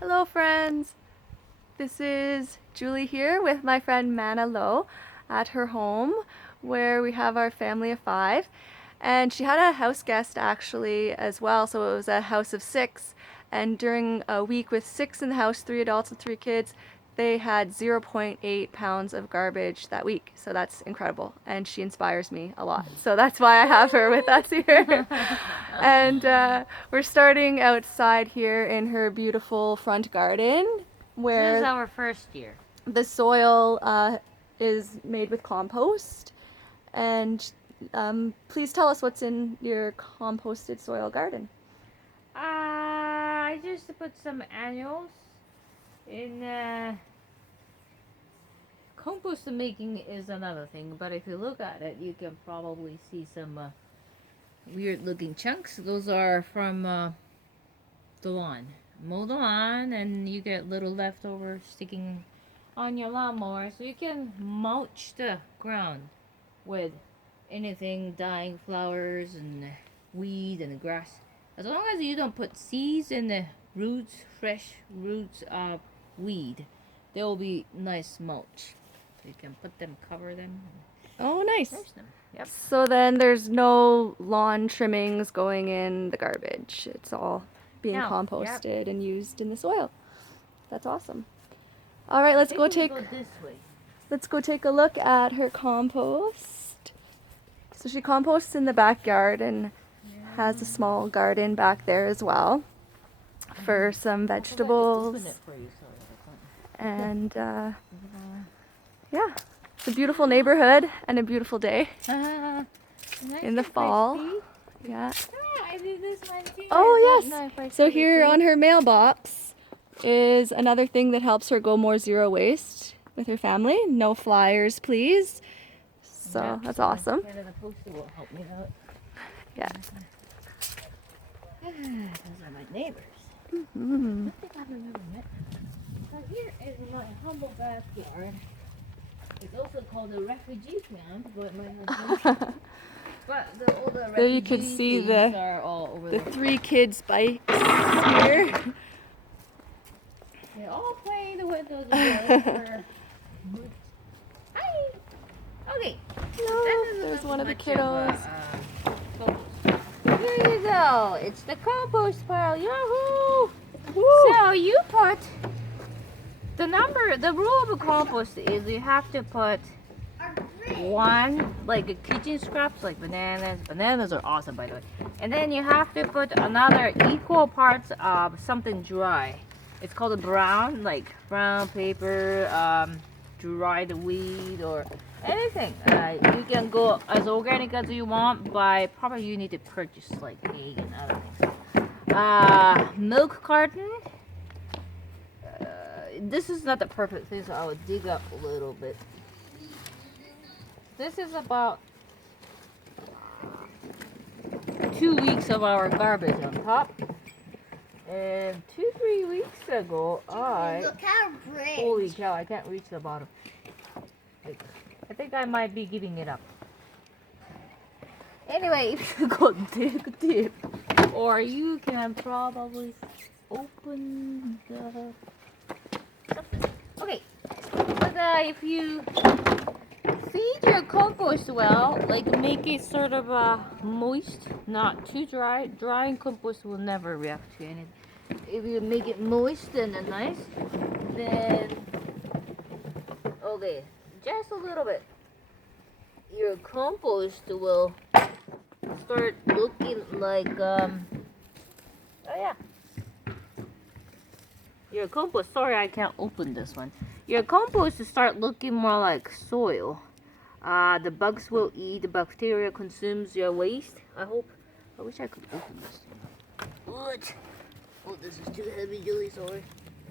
Hello friends! This is Julie here with my friend Mana Lo at her home where we have our family of 5. And she had a house guest actually as well, so it was a house of 6. And during a week with 6 in the house, 3 adults and 3 kids, they had 0.8 pounds of garbage that week. So that's incredible. And she inspires me a lot. So that's why I have her with us here. And we're starting outside here in her beautiful front garden This is where our first year. the soil is made with compost. And please tell us what's in your composted soil garden. I just put some annuals in. Compost making is another thing, but if you look at it, you can probably see some weird looking chunks. Those are from the lawn. Mow the lawn, and you get little leftovers sticking on your lawnmower, so you can mulch the ground with anything, dying flowers and weed and grass. As long as you don't put seeds in the roots, fresh roots of weed, they will be nice mulch. You can put them, cover them, Oh, nice. and them. Yep. So then there's no lawn trimmings going in the garbage. It's all being No, composted and used in the soil. That's awesome. All right, let's go Maybe we take go this way. let's go take a look at her compost. So she composts in the backyard and has a small garden back there as well for some vegetables. And yeah, it's a beautiful neighborhood and a beautiful day in the fall. Yeah. I did this one too. Oh yes. So here on her mailbox is another thing that helps her go more zero waste with her family. No flyers, please. So that's awesome. The poster will help me out. Yeah. Those are my neighbors. Mm-hmm. I think I've never met. So here is my humble backyard. It's also called the refugee camp, but my husband. But all the There you could refugee see things are all over the there. 3 kids' bikes here. They all play the windows together. Hi. Okay. No, there's one of the kiddos. Here you go. It's the compost pile. Yahoo! Woo! So you put the rule of a compost is you have to put one, like a kitchen scraps, like bananas. Bananas are awesome, by the way. And then you have to put another equal parts of something dry. It's called a brown, like brown paper, dried weed or anything. You can go as organic as you want, but probably you need to purchase like egg and other things. Milk carton. This is not the perfect thing, so I will dig up a little bit. This is about 2 weeks of our garbage on top. And 2-3 weeks ago, Look how rich. holy cow, I can't reach the bottom. I think I might be giving it up. Anyway, if you go dig deep, or you can probably open the. Okay, but if you feed your compost well, like make it sort of moist, not too dry. Dry compost will never react to anything. If you make it moist and nice, then okay, just a little bit. Your compost will start looking like oh yeah. Your compost. Sorry, I can't open this one. Your compost will start looking more like soil. The bugs will eat. The bacteria consumes your waste. I hope. I wish I could open this. What? Oh, this is too heavy, Julie. Sorry.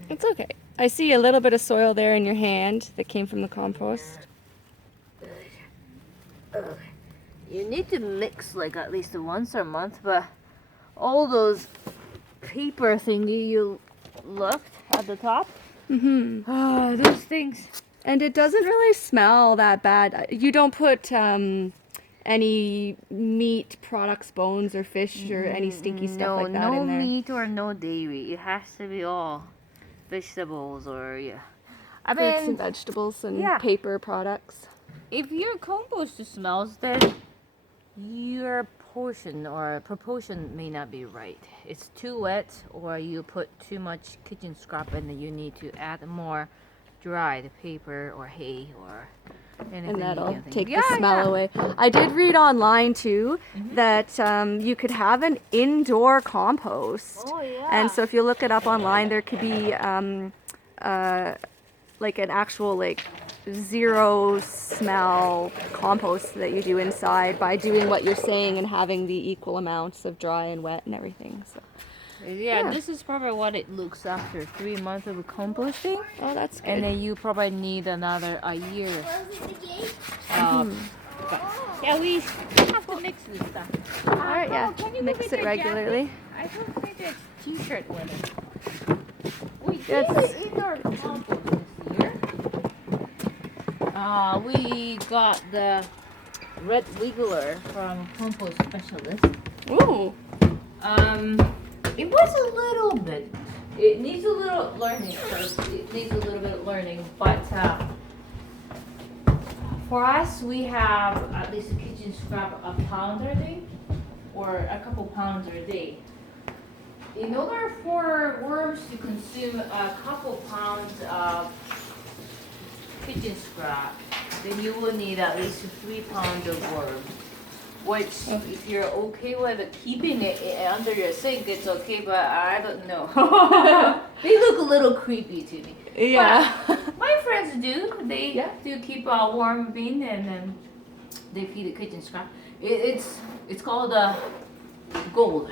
It's okay. I see a little bit of soil there in your hand that came from the compost. You need to mix like at least once a month, but all those paper thingy you left at the top. Mm-hmm. Those things. And it doesn't really smell that bad. You don't put any meat products, bones or fish or any stinky stuff like that no in there. meat or no dairy. It has to be all vegetables or yeah. I Fruits mean, and vegetables and yeah. paper products. if your compost smells, then your portion or proportion may not be right. It's too wet, or you put too much kitchen scrap, and then you need to add more dried paper or hay or anything. And you that'll can think. take Yeah, the smell yeah. away. I did read online too that you could have an indoor compost. Oh yeah. And so if you look it up online, there could be like an actual like zero smell compost that you do inside by doing what you're saying and having the equal amounts of dry and wet and everything. So Yeah, this is probably what it looks after 3 months of composting, oh, that's good. and then you probably need another a year. Closing the gate. But yeah, we have to mix this stuff. All right, yeah, Can you mix move it your regularly. jacket? I don't think there's t-shirt with it. We Yes. did indoor compost this year. We got the red wiggler from Compost Specialist. Ooh. It was a little bit. It needs a little learning first. It needs a little bit of learning, but for us, we have at least a kitchen scrap a pound a day, or a couple pounds a day. In order for worms to consume a couple pounds of kitchen scrap, then you will need at least 3 pounds of worm. Which, if you're okay with keeping it under your sink, it's okay, but I don't know. They look a little creepy to me. Yeah. But my friends do. They Yeah. do keep a warm bin, and then they feed it kitchen scrap. It's called gold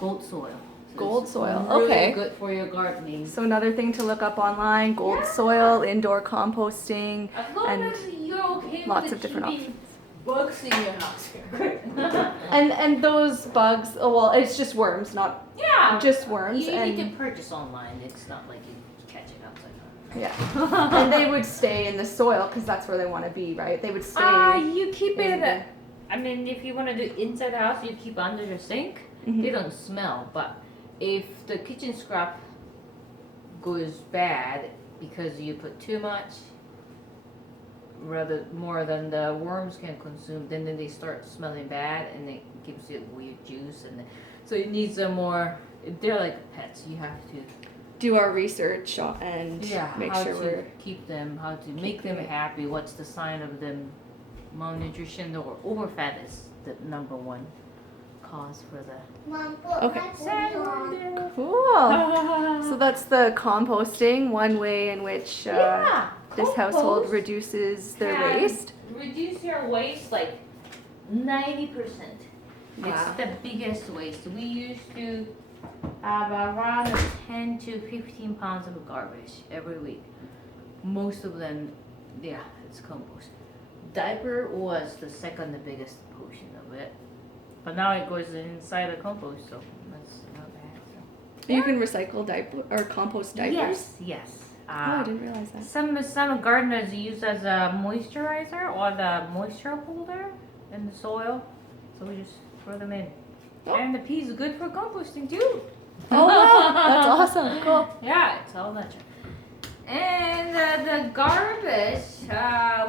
soil. So Gold it's soil, really okay. good for your gardening. So another thing to look up online, gold soil, indoor composting, As long and as you're okay lots with of different keeping bugs in your house. and those bugs, oh well, it's just worms, not Yeah. just worms, You and need to purchase online. It's not like you catch it outside. yeah, and they would stay in the soil because that's where they want to be, right? They would stay. You keep in it. the- I mean, if you want to do inside the house, you keep under your sink. They don't smell. But if the kitchen scrap goes bad because you put too much, rather more than the worms can consume, then they start smelling bad, and it gives you weird juice, and so it needs a more. They're like pets. You have to. do our research and make how sure to we're keep them, how to make them happy. What's the sign of them malnutrition or overfat is the number one cause for the Mom, put Okay. my pony on. cool. So that's the composting, one way in which this household compost reduces their can waste. Reduce your waste like 90%. Wow. It's the biggest waste. We used to have around 10 to 15 pounds of garbage every week. Most of them, yeah, it's compost. Diaper was the second biggest portion of it. But now it goes inside the compost, so that's not bad. So. You can recycle diaper or compost diapers. Yes, yes. Oh, I didn't realize that. Some gardeners use as a moisturizer or the moisture holder in the soil, so we just throw them in. Oh. And the pea is good for composting too. Oh wow, that's awesome. Cool. Yeah, it's all natural. And the garbage,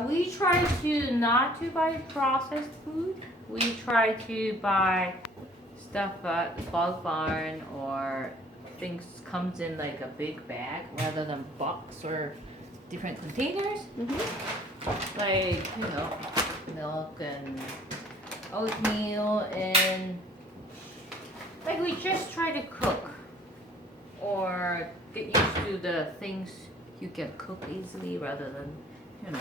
we try to not to buy processed food. We try to buy stuff at the Bog Barn or things comes in like a big bag rather than box or different containers. Like, milk and oatmeal, and like we just try to cook or get used to the things you can cook easily rather than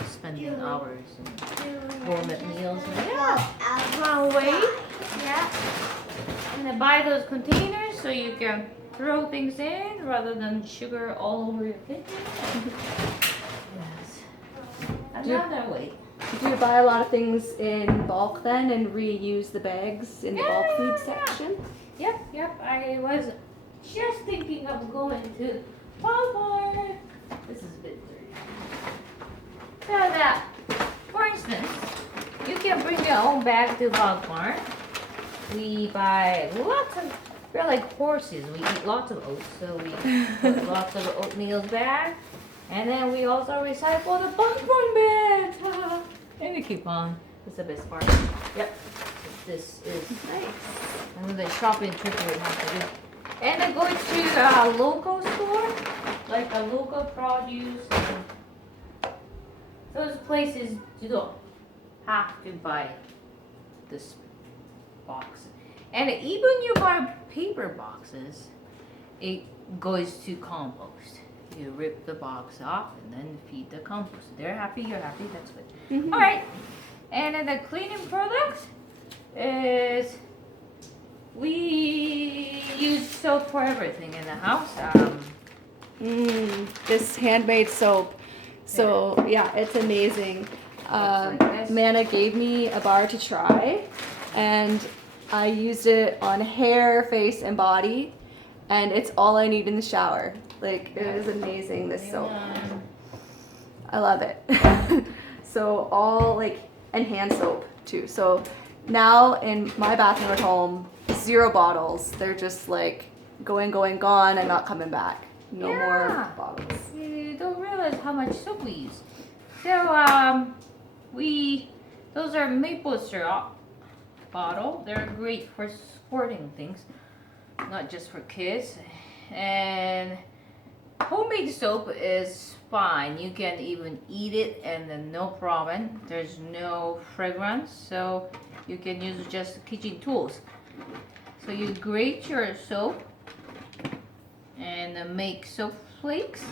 spending hours and gourmet meals. Wait. Yeah. And then buy those containers so you can throw things in rather than sugar all over your kitchen. Yes. Another way. Do you buy a lot of things in bulk then and reuse the bags in the bulk food section? Yep. I was just thinking of going to Walmart. This is a bit dirty. So that, for instance, you can bring your own bag to Walmart. We buy we're like horses. We eat lots of oats, so we put lots of oatmeal back. And then we also recycle the popcorn bags. And we keep on. That's the best part. Yep. This is Nice. another shopping trip we have to do. And I go to a local store, like a local produce. And those places you don't have to buy this box. And even you buy paper boxes, it goes to compost. You rip the box off and then feed the compost. They're happy, you're happy, that's good. Mhm. Alright, and then the cleaning products is we use soap for everything in the house. This handmade soap. So yeah, it's amazing. like this. Mana gave me a bar to try, and I used it on hair, face, and body, and it's all I need in the shower. Like, it is amazing, this soap. I love it. So all like, and hand soap too. So now in my bathroom at home, 0 bottles. They're just like going, gone, and not coming back. No more Yeah. bottles. You don't realize how much soap we use. So those are maple syrup bottle. They're great for squirting things, not just for kids. And homemade soap is fine. You can even eat it and then no problem. There's no fragrance, so you can use just kitchen tools. So you grate your soap and make soap flakes.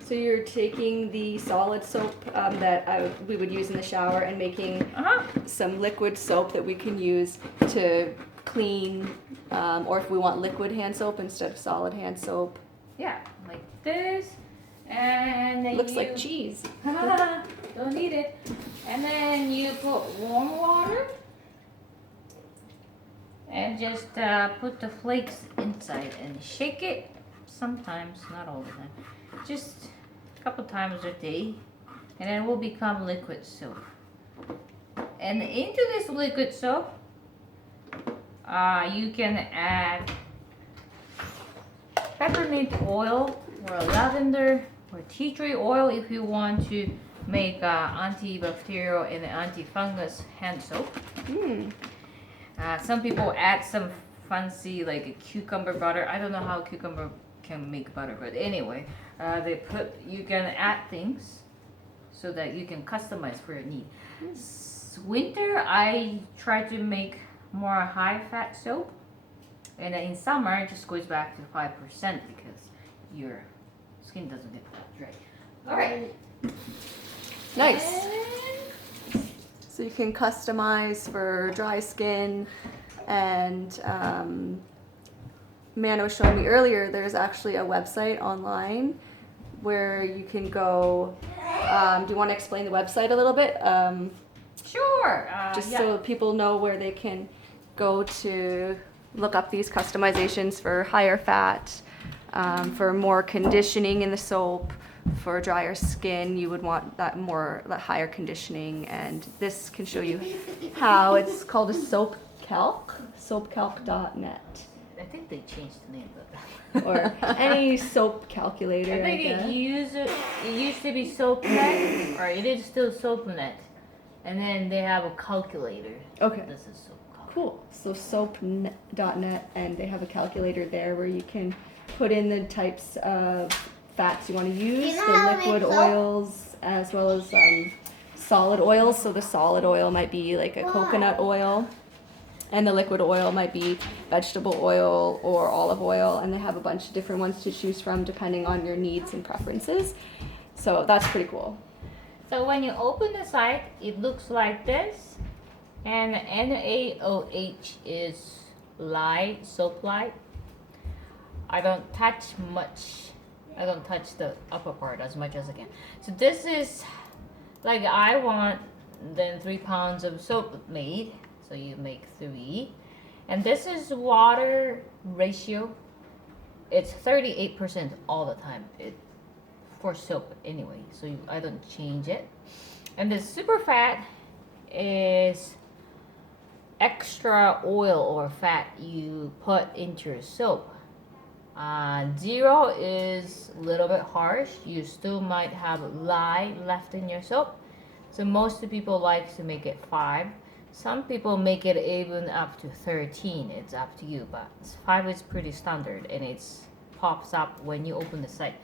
So you're taking the solid soap that we would use in the shower and making some liquid soap that we can use to clean, or if we want liquid hand soap instead of solid hand soap. Yeah, like this. And then Looks like cheese. Don't need it. And then you put warm water and just put the flakes inside and shake it. Sometimes, not all the time. Just a couple times a day, and then it will become liquid soap. And into this liquid soap, you can add peppermint oil or lavender or tea tree oil if you want to make antibacterial and antifungus hand soap. Some people add some fancy like a cucumber butter. I don't know how cucumber can make butter, but anyway, you can add things so that you can customize for your need. Winter, I try to make more high fat soap, and in summer it just goes back to 5% because your skin doesn't get dry. All right. Nice. So you can customize for dry skin, and Mana was showing me earlier, there's actually a website online where you can go. Do you want to explain the website a little bit? Sure. Just yeah. so people know where they can go to look up these customizations for higher fat, for more conditioning in the soap. For drier skin, you would want that higher conditioning, and this can show you how. It's called a soap calc, soapcalc.net. I think they changed the name of that. Or any soap calculator. I think guess. it used to be SoapNet, or it is still SoapNet, and then they have a calculator. Okay. This is soap calculator. Cool. So soap.net, and they have a calculator there where you can put in the types of fats you want to use, You know the how to liquid make soap? oils as well as solid oils. So the solid oil might be like a coconut oil, and the liquid oil might be vegetable oil or olive oil, and they have a bunch of different ones to choose from depending on your needs and preferences. So that's pretty cool. So when you open the site, it looks like this, and NaOH is light, soap light. I don't touch the upper part as much as I can. So this is like I want then 3 pounds of soap made. So you make 3. And this is water ratio. It's 38% all the time. For soap anyway. So I don't change it. And the super fat is extra oil or fat you put into your soap. 0 is a little bit harsh. You still might have lye left in your soap. So most people like to make it 5. Some people make it even up to 13. It's up to you, but 5 is pretty standard and it pops up when you open the site.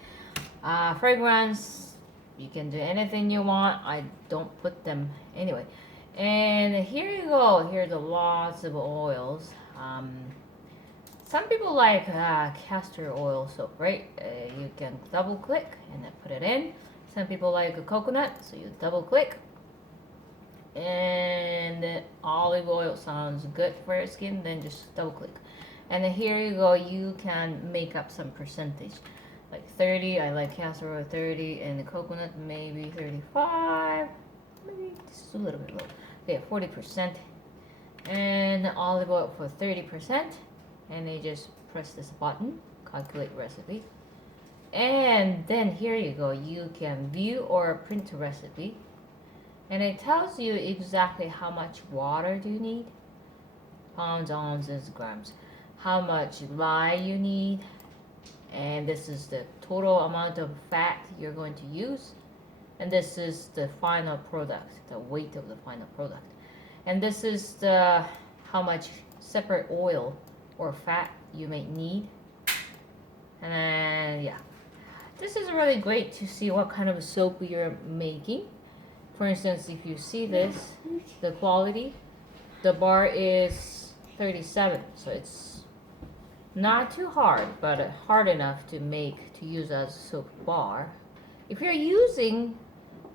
Fragrance, you can do anything you want. I don't put them anyway. And here you go. Here's lots of oils. Some people like castor oil soap, right? You can double click and then put it in. Some people like a coconut, so you double click. And olive oil sounds good for your skin, then just double click. And then here you go, you can make up some percentage. Like 30, I like castor oil 30, and the coconut maybe 35, maybe just a little bit low. Okay, 40%. And olive oil for 30%. And they just press this button, calculate recipe. And then here you go, you can view or print a recipe. And it tells you exactly how much water do you need, pounds, ounces, grams, how much lye you need, and this is the total amount of fat you're going to use, and this is the final product, the weight of the final product, and this is the how much separate oil or fat you may need. And then yeah, this is really great to see what kind of soap you're making. For instance, if you see this, the quality, the bar is 37, so it's not too hard, but hard enough to use as a soap bar. If you're using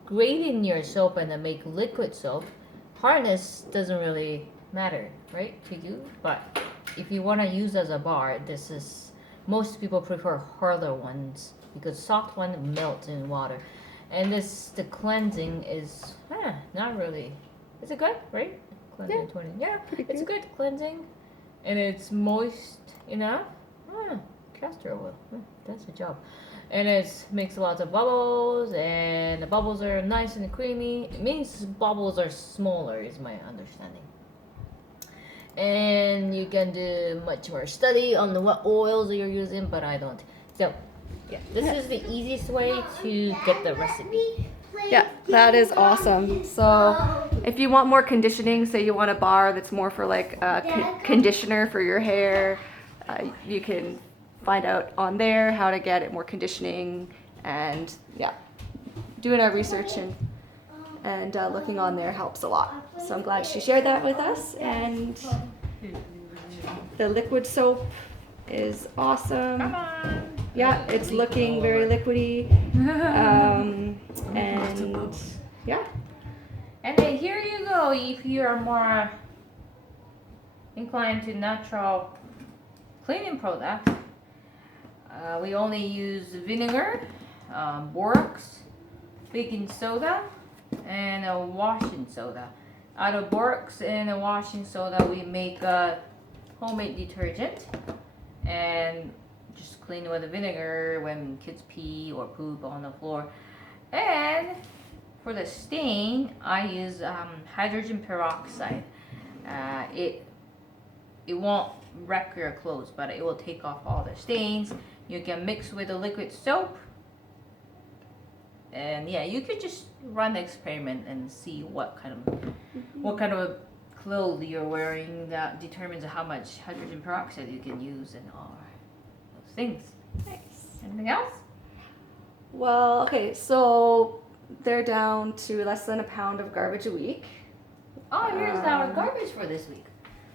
grating your soap and then make liquid soap, hardness doesn't really matter, right, to you? But if you want to use as a bar, most people prefer harder ones because soft one melts in water. And the cleansing is not really. Is it good, right? Cleansing Yeah, 20. Yeah, pretty it's good. good cleansing, and it's moist enough. Castor oil, that's the job. And it makes lots of bubbles, and the bubbles are nice and creamy. It means bubbles are smaller, is my understanding. And you can do much more study on what oils you're using, but I don't. So yeah, this is the easiest way to get the recipe. Yeah, that is awesome. So if you want more conditioning, say you want a bar that's more for like a conditioner for your hair, you can find out on there how to get it more conditioning, and yeah, doing our research and looking on there helps a lot. So I'm glad she shared that with us. And the liquid soap is awesome. Come on. Yeah, it's looking very liquidy. And yeah. And then here you go. If you are more inclined to natural cleaning products, we only use vinegar, borax, baking soda, and a washing soda. Out of borax and a washing soda, we make a homemade detergent and just clean with the vinegar when kids pee or poop on the floor. And for the stain, I use hydrogen peroxide. It won't wreck your clothes, but it will take off all the stains. You can mix with a liquid soap. And yeah, you could just run the experiment and see what kind of clothes you're wearing. That determines how much hydrogen peroxide you can use and all those things. Nice. Anything else? Well, okay, so they're down to less than a pound of garbage a week. Oh, here's our garbage for this week.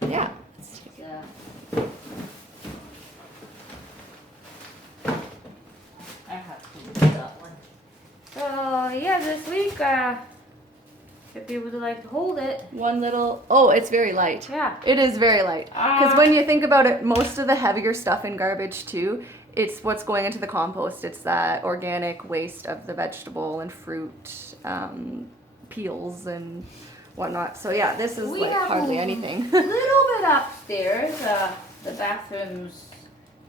Yeah. I have to do that one. So yeah, this week, if you would like to hold it, One little, oh, it's very light. yeah. It is very light. Because when you think about it, most of the heavier stuff in garbage too, it's what's going into the compost. It's that organic waste of the vegetable and fruit, peels and whatnot. So yeah, this is We like have hardly a anything. little bit upstairs. The bathrooms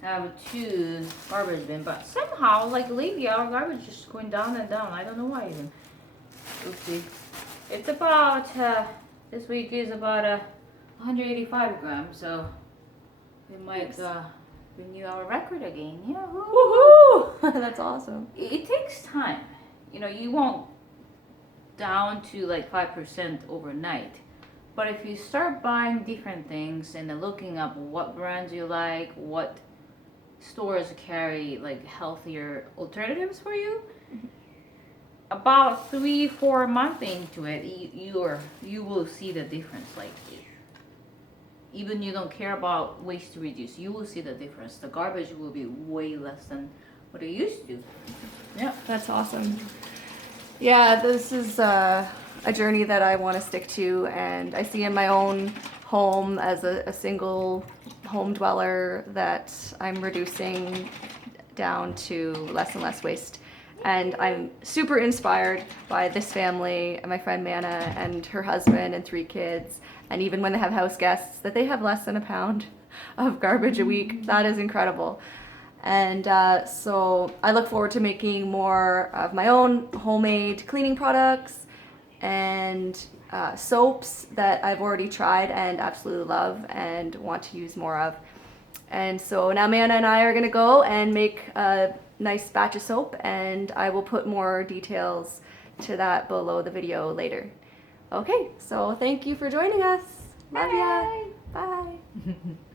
have 2 garbage bins, but somehow, like lately, our garbage is going down and down. I don't know why even. Oopsie. It's about this week is about 185 grams, so we might renew our record again. Yeah. Woohoo! That's awesome. It takes time. You know, you won't down to like 5% overnight. But if you start buying different things and then looking up what brands you like, what stores carry like healthier alternatives for you, about 3-4 months into it, you will see the difference. Like even you don't care about waste to reduce, you will see the difference. The garbage will be way less than what it used to. Yeah. That's awesome. Yeah, this is a journey that I want to stick to, and I see in my own home as a single home dweller that I'm reducing down to less and less waste. And I'm super inspired by this family and my friend Mana and her husband and 3 kids. And even when they have house guests, that they have less than a pound of garbage a week. That is incredible. And so I look forward to making more of my own homemade cleaning products and soaps that I've already tried and absolutely love and want to use more of. And so now Mana and I are going to go and make a nice batch of soap, and I will put more details to that below the video later. Okay, so thank you for joining us. Love ya. Bye.